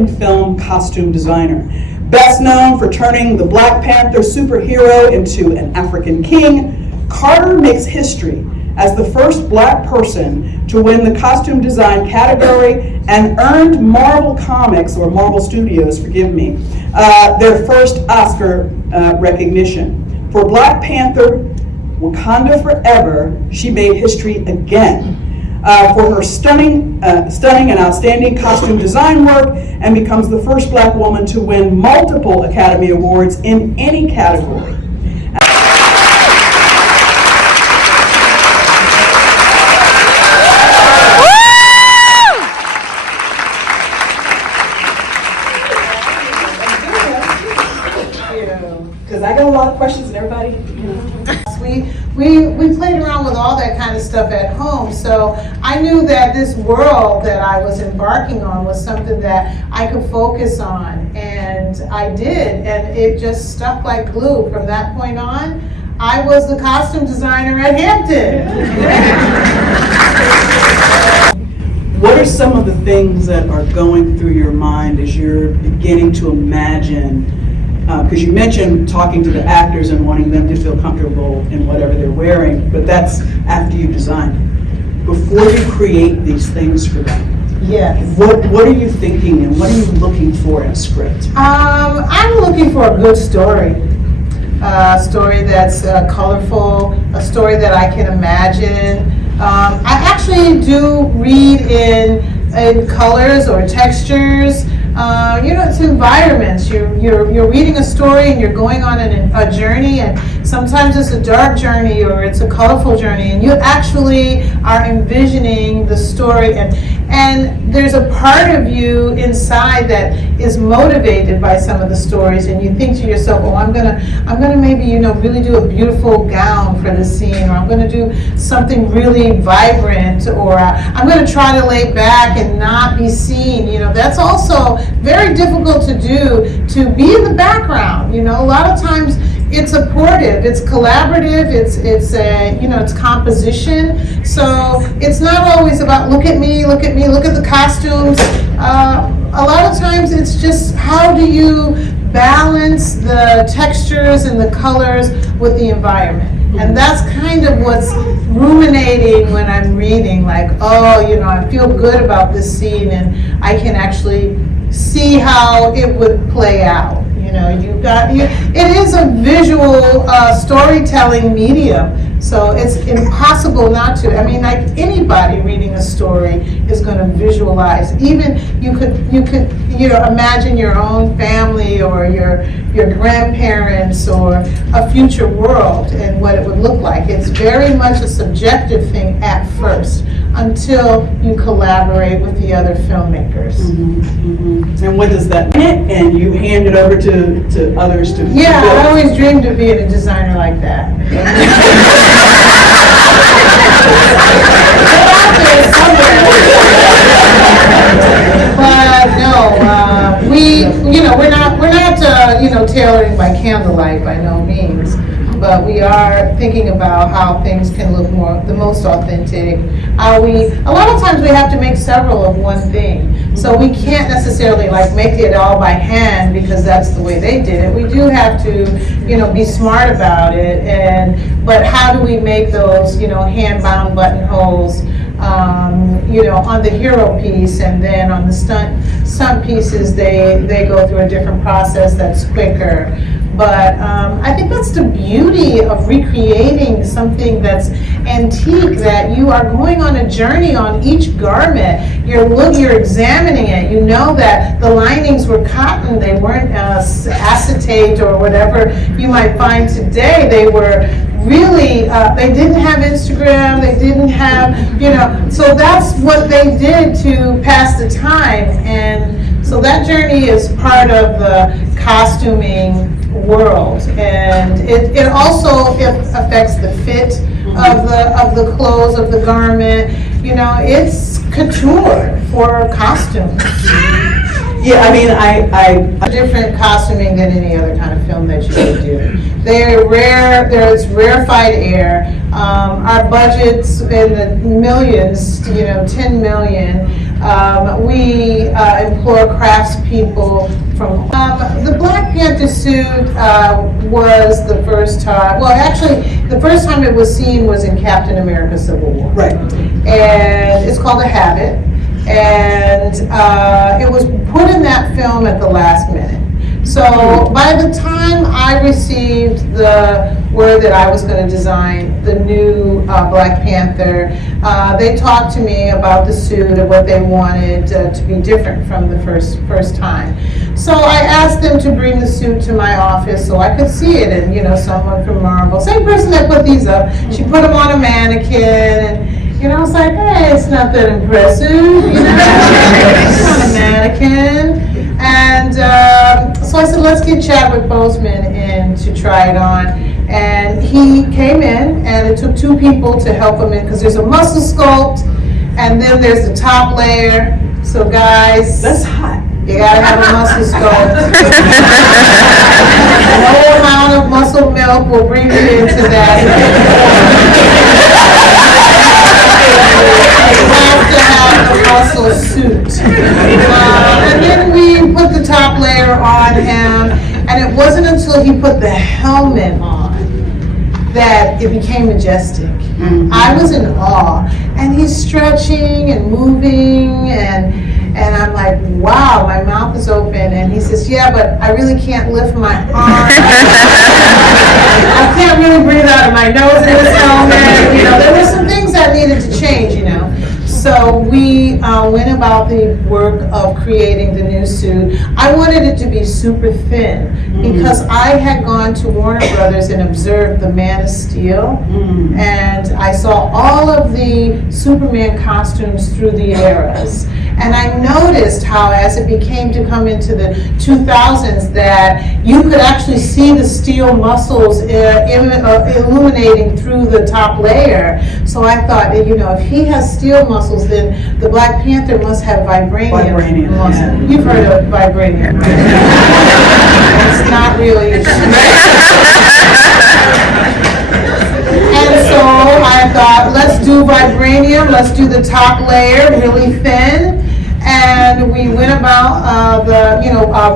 American film costume designer. Best known for turning the Black Panther superhero into an African king, Carter makes history as the first Black person to win the costume design category and earned Marvel Comics, or Marvel Studios, forgive me, their first Oscar recognition. For Black Panther, Wakanda Forever, she made history again for her stunning and outstanding costume design work, and becomes the first Black woman to win multiple Academy Awards in any category. Because I got a lot of questions, and everybody, We played around with all that kind of stuff at home, so I knew that this world that I was embarking on was something that I could focus on, and I did, and it just stuck like glue. From that point on, I was the costume designer at Hampton. What are some of the things that are going through your mind as you're beginning to imagine? Because you mentioned talking to the actors and wanting them to feel comfortable in whatever they're wearing, but that's after you design. Before you create these things for them, Yes. what are you thinking and what are you looking for in a script? I'm looking for a good story. A story that's colorful, a story that I can imagine. I actually do read in colors or textures. It's environments. You're reading a story and you're going on a journey, and sometimes it's a dark journey or it's a colorful journey, and you actually are envisioning the story, and there's a part of you inside that is motivated by some of the stories, and you think to yourself, oh, I'm gonna maybe really do a beautiful gown for this scene, or I'm gonna do something really vibrant, or I'm gonna try to lay back and not be seen. That's also very difficult to do, to be in the background. A lot of times it's supportive, it's collaborative, it's composition. So it's not always about look at me, look at the costumes. A lot of times it's just how do you balance the textures and the colors with the environment. And that's kind of what's ruminating when I'm reading, like, I feel good about this scene and I can actually see how it would play out. It is a visual storytelling medium, so it's impossible not to. Like anybody reading a story is going to visualize. Even you could imagine your own family or your grandparents or a future world and what it would look like. It's very much a subjective thing at first, until you collaborate with the other filmmakers. And what does that mean? And you hand it over to others to build. I always dreamed of being a designer like that. But no, we're not tailoring by candlelight by no means. But we are thinking about how things can look the most authentic. A lot of times we have to make several of one thing. So we can't necessarily make it all by hand because that's the way they did it. We do have to, be smart about it. But how do we make those, hand-bound buttonholes, on the hero piece, and then on the stunt pieces, they go through a different process that's quicker. But I think that's the beauty of recreating something that's antique, that you are going on a journey on each garment. You're examining it. You know that the linings were cotton. They weren't acetate or whatever you might find today. They were really, they didn't have Instagram. They didn't have, so that's what they did to pass the time. And so that journey is part of the costuming world, and it also affects the fit of the clothes, of the garment. It's couture for costumes. I different costuming than any other kind of film that you could do. They're rare. There's rarefied air. Our budget's in the millions. 10 million. We employ craftspeople from. The Black Panther suit was the first time. Well, actually, the first time it was seen was in Captain America: Civil War. Right. And it's called A Habit, and it was put in that film at the last minute. So by the time I received the word that I was going to design the new Black Panther, they talked to me about the suit and what they wanted to be different from the first time. So I asked them to bring the suit to my office so I could see it, and someone from Marvel, same person that put these up, she put them on a mannequin, and it's like, hey, it's not that impressive, it's not a mannequin. And so I said, let's get Chadwick Boseman in to try it on. And he came in, and it took two people to help him in, because there's a muscle sculpt, and then there's the top layer. So guys, That's hot. you gotta have a muscle sculpt. No amount of muscle milk will bring you into that. You have to have a muscle suit. And then we put the top layer on him, and it wasn't until he put the helmet on that it became majestic. Mm-hmm. I was in awe, and he's stretching and moving, and I'm like, wow, my mouth is open. And he says, yeah, but I really can't lift my arm. I can't really breathe out of my nose in this helmet. There were some things that needed to change, So we went about the work of creating the new suit. I wanted it to be super thin because I had gone to Warner Brothers and observed the Man of Steel, and I saw all of the Superman costumes through the eras. And I noticed how, as it became to come into the 2000s, that you could actually see the steel muscles illuminating through the top layer. So I thought, if he has steel muscles, then the Black Panther must have vibranium muscle. Yeah. You've heard of vibranium, right? It's not really. And so I thought, let's do vibranium, let's do the top layer really thin. And we went about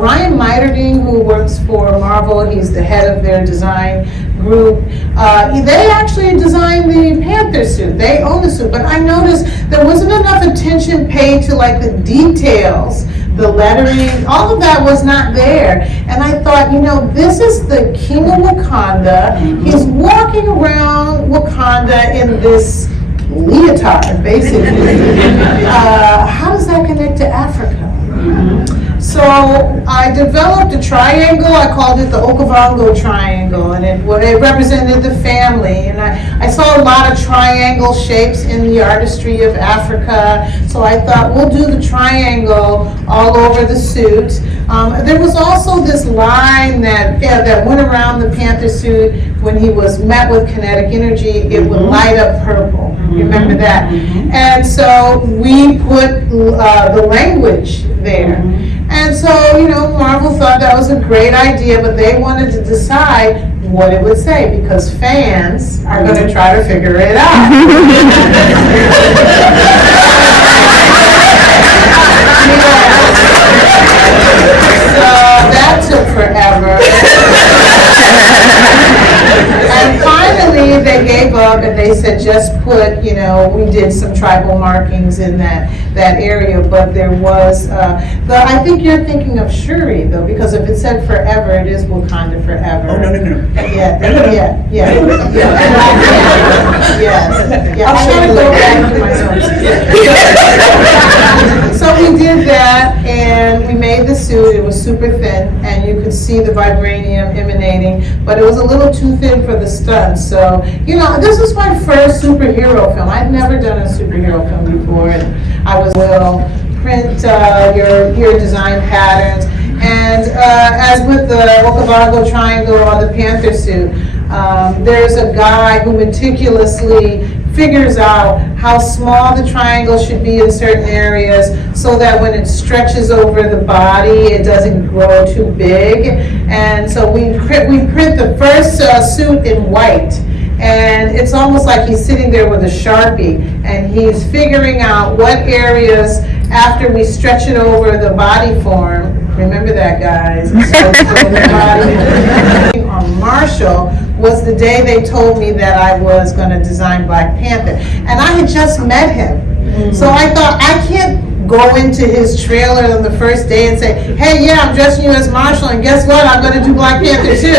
Ryan Meiterding, who works for Marvel, he's the head of their design group. They actually designed the Panther suit. They own the suit, but I noticed there wasn't enough attention paid to the details, the lettering, all of that was not there. And I thought, this is the king of Wakanda. He's walking around Wakanda in this leotard, basically. How does that connect to Africa? So I developed a triangle. I called it the Okavango triangle, and it represented the family. And I saw a lot of triangle shapes in the artistry of Africa. So I thought, we'll do the triangle all over the suit. There was also this line that went around the Panther suit when he was met with kinetic energy. It would light up purple. Remember that? And so we put the language there. And so, Marvel thought that was a great idea, but they wanted to decide what it would say, because fans are going to try to figure it out. So that took forever. And finally, they gave up and they said, just put, we did some tribal markings in that area, but there was, I think you're thinking of Shuri, though, because if it said forever, it is Wakanda forever. Oh, no. Yeah. I'm trying to go back to my notes. So we did that, and we made the suit. It was super thin, and you could see the vibranium emanating, but it was a little too thin for the stunts. So, this is my first superhero film. I'd never done a superhero film before, and I will print your design patterns. And as with the Okavango triangle or the Panther suit, there's a guy who meticulously figures out how small the triangle should be in certain areas so that when it stretches over the body, it doesn't grow too big. And so we print the first suit in white. And it's almost like he's sitting there with a Sharpie, and he's figuring out what areas after we stretch it over the body form, remember that, guys, stretch over the body on Marshall, was the day they told me that I was going to design Black Panther. And I had just met him. So I thought, I can't go into his trailer on the first day and say, hey, yeah, I'm dressing you as Marshall, and guess what? I'm going to do Black Panther too.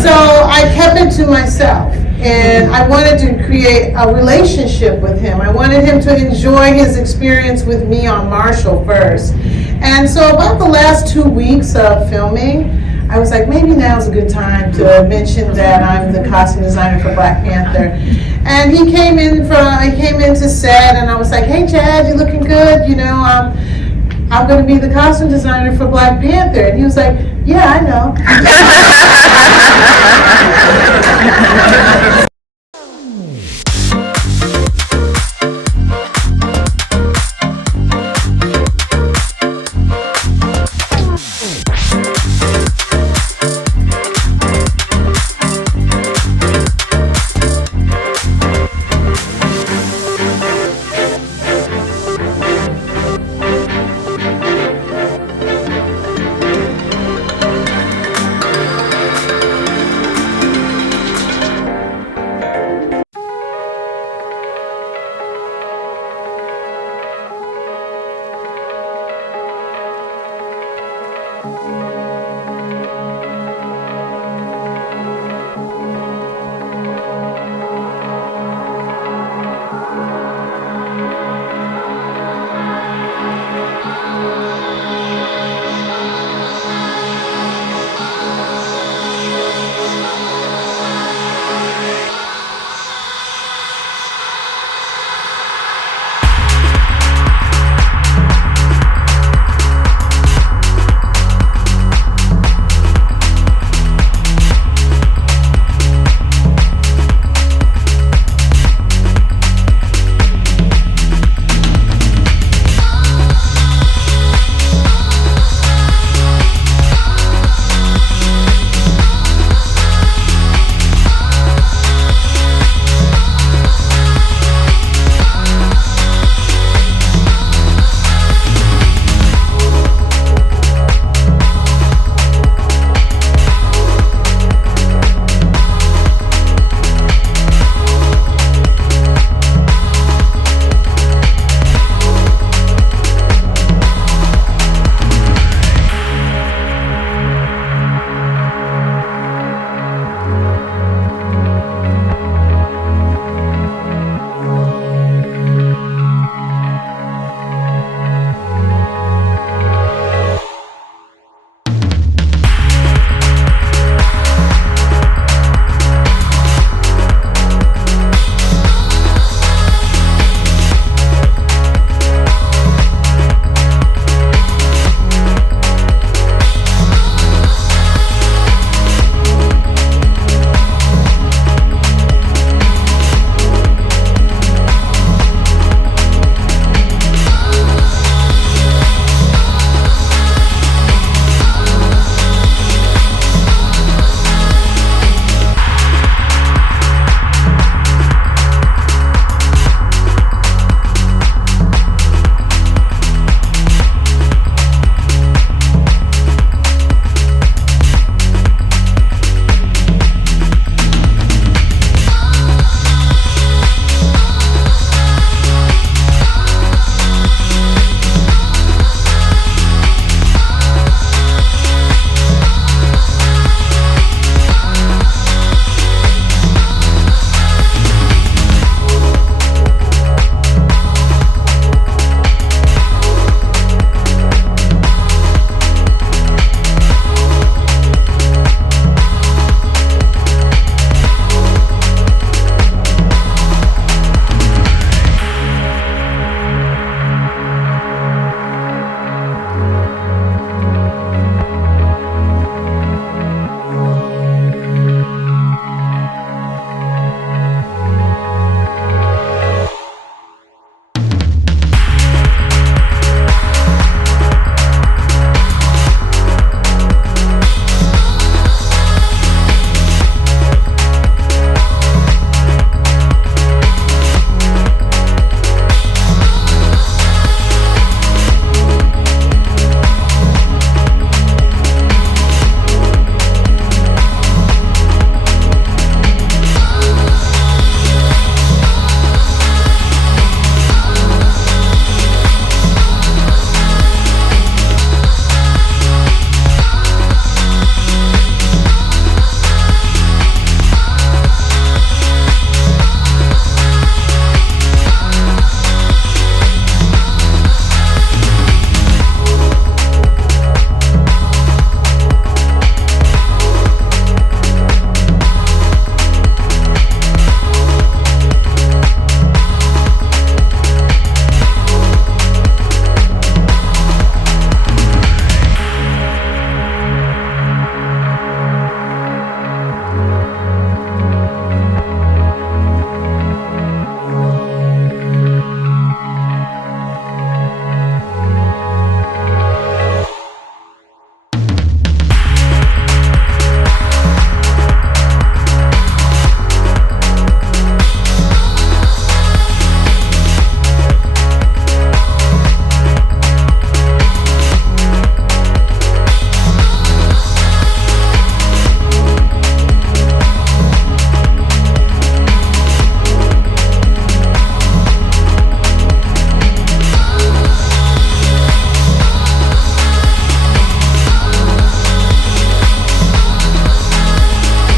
So I kept it to myself. And I wanted to create a relationship with him. I wanted him to enjoy his experience with me on Marshall first. And so about the last 2 weeks of filming, I was like, maybe now's a good time to mention that I'm the costume designer for Black Panther. And he came into set, and I was like, hey Chad, you looking good? You know, I'm going to be the costume designer for Black Panther. And he was like, yeah, I know.